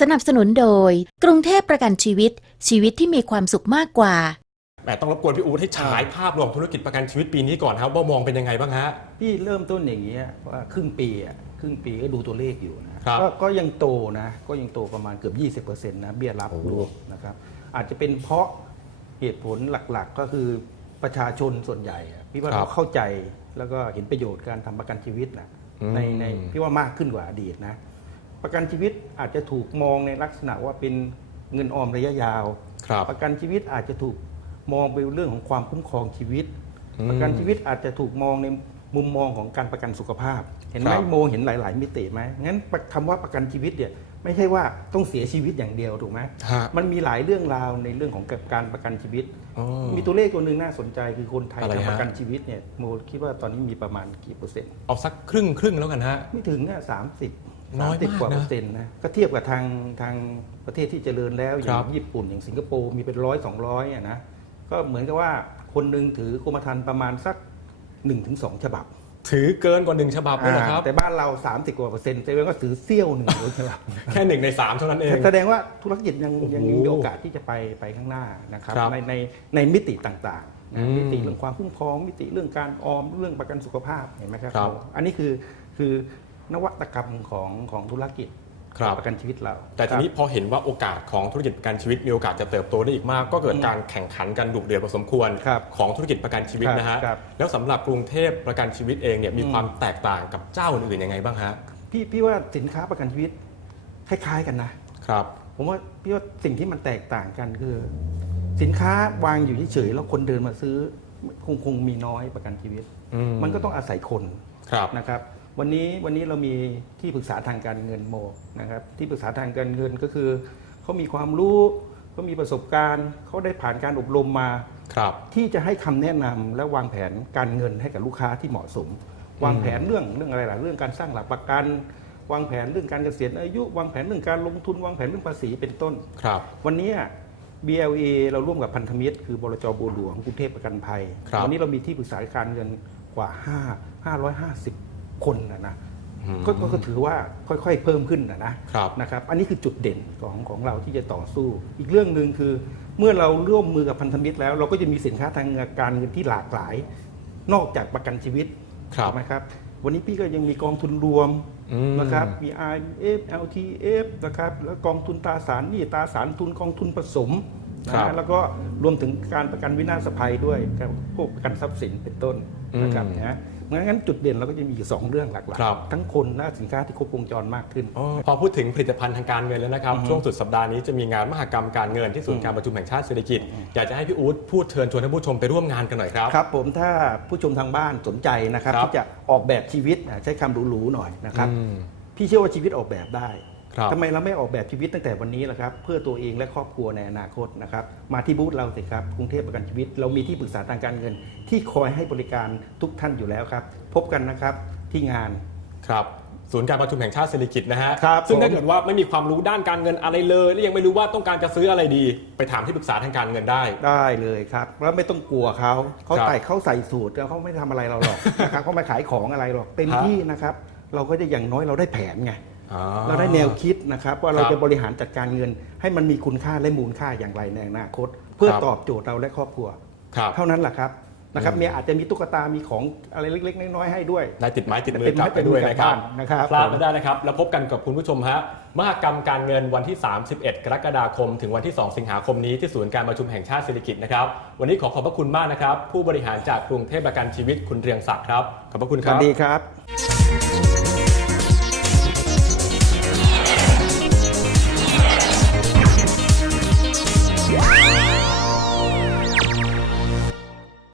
สนับสนุนโดย กรุงเทพประกันชีวิต ชีวิตที่มีความสุขมากกว่า แหมต้องรบกวนพี่อู๊ดให้ฉายภาพรวมธุรกิจประกันชีวิตปีนี้ก่อนครับว่ามองเป็นยังไงบ้างฮะ พี่เริ่มต้นอย่างเงี้ยว่าครึ่งปีอะครึ่งปีก็ดูตัวเลขอยู่นะครับก็ก็ยังโตนะก็ยังโตประมาณเกือบ 20%นะเบี้ยรับโอ้โหรวมนะครับอาจจะเป็นเพราะเหตุผลหลักๆ ก็คือประชาชนส่วนใหญ่อะพี่ว่าเราเข้าใจแล้วก็เห็นประโยชน์การทำประกันชีวิตนะในในพี่ว่ามากขึ้นกว่าอดีตนะ ประกันชีวิตอาจจะถูกมองในลักษณะว่าเป็นเงินออมระยะยาว ครับ ประกันชีวิตอาจจะถูกมองเป็นเรื่องของความคุ้มครองชีวิต อืมประกันชีวิตอาจจะถูกมองในมุมมองของการประกันสุขภาพ เห็นไหมครับโมเห็นหลาย ๆ มิติไหมงั้นคำว่าประกันชีวิตเนี่ยไม่ใช่ว่าต้องเสียชีวิตอย่างเดียวถูกไหมฮะมันมีหลายเรื่องราวในเรื่องของการประกันชีวิต อ๋อมีตัวเลขตัวหนึ่งน่าสนใจคือคนไทยอะไรฮะ ทำประกันชีวิตเนี่ยโมคิดว่าตอนนี้มีประมาณกี่เปอร์เซ็นต์เอาสักครึ่งครึ่งแล้วกันฮะ ไม่ถึงสามสิบ น้อยสิบมากกว่านะเปอร์เซ็นต์นะ ก็เทียบกับทางทางประเทศที่เจริญแล้วอย่าคงรับญี่ปุ่นอย่างสิงคโปร์มีเป็นร้อยสองร้อยอะนะ ก็เหมือนกับว่าคนหนึ่งถือกรมธรรม์ประมาณสัก1นถึงสฉบับถือเกินกว่าหนึ่งฉบับเลยเหรอครับ อ่าแต่บ้านเรา 30กว่าเปอร์เซ็นต์แต่ว่าก็ถือเสี้ยวหนึ่งฉบับ แค่หนึ่งในสามเท่านั้นเอง แสดงว่าธุรกิจยังโอ้โหยังมีโอกาสที่จะไปไปข้างหน้านะครับครับในในในมิติต่างๆอืนะมมิติเรื่องความคุ้มครองมิติเรื่องการออมเรื่องประกันสุขภาพเห็นไหมครับ ครับ อันนี้คือคือ นวัตกรรมของของธุรกิจครับประกันชีวิตเรา แต่ทีนี้พอเห็นว่าโอกาสของธุรกิจประกันชีวิตมีโอกาสจะเติบโตได้อีกมาก ก็เกิดการแข่งขันกันดุเดือดพอสมควรครับของธุรกิจประกันชีวิตครับนะฮะครับแล้วสำหรับกรุงเทพประกันชีวิตเองเนี่ยมีอืมความแตกต่างกับเจ้าอื่นๆยังไงบ้างฮะ พี่พี่ว่าสินค้าประกันชีวิตคล้ายๆกันนะ ครับ ผมว่าพี่ว่าสิ่งที่มันแตกต่างกันคือ สินค้าวางอยู่เฉยๆแล้วคนเดินมาซื้อคงคงมีน้อยประกันชีวิตอืมมันก็ต้องอาศัยคนครับนะครับ วันนี้วันนี้เรามีที่ปรึกษาทางการเงินโมนะครับ ที่ปรึกษาทางการเงินก็คือเขามีความรู้เขามีประสบการณ์เขาได้ผ่านการอบรมมาครับ ที่จะให้คำแนะนำและวางแผนการเงินให้กับลูกค้าที่เหมาะสม วางแผนเรื่องเรื่องอะไรล่ะเรื่องการสร้างหลักประกัน วางแผนเรื่องการเกษียณอายุ วางแผนเรื่องการลงทุน วางแผนเรื่องภาษีเป็นต้นครับ วันนี้ BLA เราร่วมกับพันธมิตร คือบลจบัวหลวงกรุงเทพประกันภัยครับวันี้เรามีที่ปรึกษาการเงินกว่า 5 550 คนนะนะอืมก็ก็ก็ถือว่าค่อยๆเพิ่มขึ้นนะนะครับนะครับ อันนี้คือจุดเด่นของของเราที่จะต่อสู้ อีกเรื่องหนึ่งคือ เมื่อเราร่วมมือกับพันธมิตรแล้ว เราก็จะมีสินค้าทางการเงินที่หลากหลาย นอกจากประกันชีวิตครับถูกไหมครับ วันนี้พี่ก็ยังมีกองทุนรวมอืมนะครับ มี IMF LTF นะครับ แล้วกองทุนตราสารหนี้ตราสารทุนกองทุนผสมนะครับฮะแล้วก็รวมถึงการประกันวินาศภัยด้วยกับพวกประกันทรัพย์สินเป็นต้นนะครับอืมนะ เพราะงั้นจุดเด่นเราก็จะมีอยู่สองเรื่องหลักครับ ๆ ทั้งคนและสินค้าที่ครบวงจรมากขึ้น อ๋อพอพูดถึงผลิตภัณฑ์ทางการเงินแล้วนะครับอือฮึช่วงสุดสัปดาห์นี้จะมีงานมหกรรมการเงินที่ศูนย์การประชุมแห่งชาติเศรษฐกิจ อยากจะให้พี่อู๊ดพูดเชิญชวนท่านผู้ชมไปร่วมงานกันหน่อยครับ ครับผมถ้าผู้ชมทางบ้านสนใจนะครับครับ ที่จะออกแบบชีวิตอะใช้คำหรูๆหน่อยนะครับ อืม พี่เชื่อว่าชีวิตออกแบบได้ครับ ทำไมเราไม่ออกแบบชีวิตตั้งแต่วันนี้ล่ะครับเพื่อตัวเองและครอบครัวในอนาคตนะครับมาที่บูธเราสิครับกรุงเทพประกันชีวิต เรามีที่ปรึกษาทางการเงิน ที่คอยให้บริการทุกท่านอยู่แล้วครับ พบกันนะครับที่งานครับศูนย์การประชุมแห่งชาติเศรษฐกิจนะฮะครับซึ่งถ้าผมเกิดว่าไม่มีความรู้ด้านการเงินอะไรเลย และยังไม่รู้ว่าต้องการจะซื้ออะไรดี ไปถามที่ปรึกษาทางการเงินได้ ได้เลยครับ แล้วไม่ต้องกลัวเขา เขาครับใส่เขาใส่สูตรแล้วเขาไม่ทำอะไรเราหรอกนะครับเขาไม่ขายของอะไรหรอก เต็มครับที่นะครับ เราก็จะอย่างน้อยเราได้แผนไงอ่า เราได้แนวคิดนะครับว่าเราครับจะบริหารจัดการเงิน ให้มันมีคุณค่าและมูลค่าอย่างไรในอนาคต เพื่อครับตอบโจทย์เราและครอบครัวครับเท่านั้นแหละครับนะครับเมียอาจจะมีตุ๊กตา มีของอะไรเล็ก ๆ น้อยๆให้ด้วยได้ติดไม้ติดมือเป็นกลับไม้ไปด้วยเป็นมือกลันะครับบบ้านนะครับพลาดผมไม่ได้นะครับ แล้วพบกันกับคุณผู้ชมฮะมหกรรมการเงินวันที่ 31 กรกฎาคม ถึงวันที่ 2 สิงหาคมนี้ที่ศูนย์การประชุมแห่งชาติเศรษฐกิจนะครับ วันนี้ขอขอบพระคุณมากนะครับ ผู้บริหารจากกรุงเทพประกันชีวิตคุณเรียงศักดิ์ครับ ขอบพระคุณสครัวับสดีครับ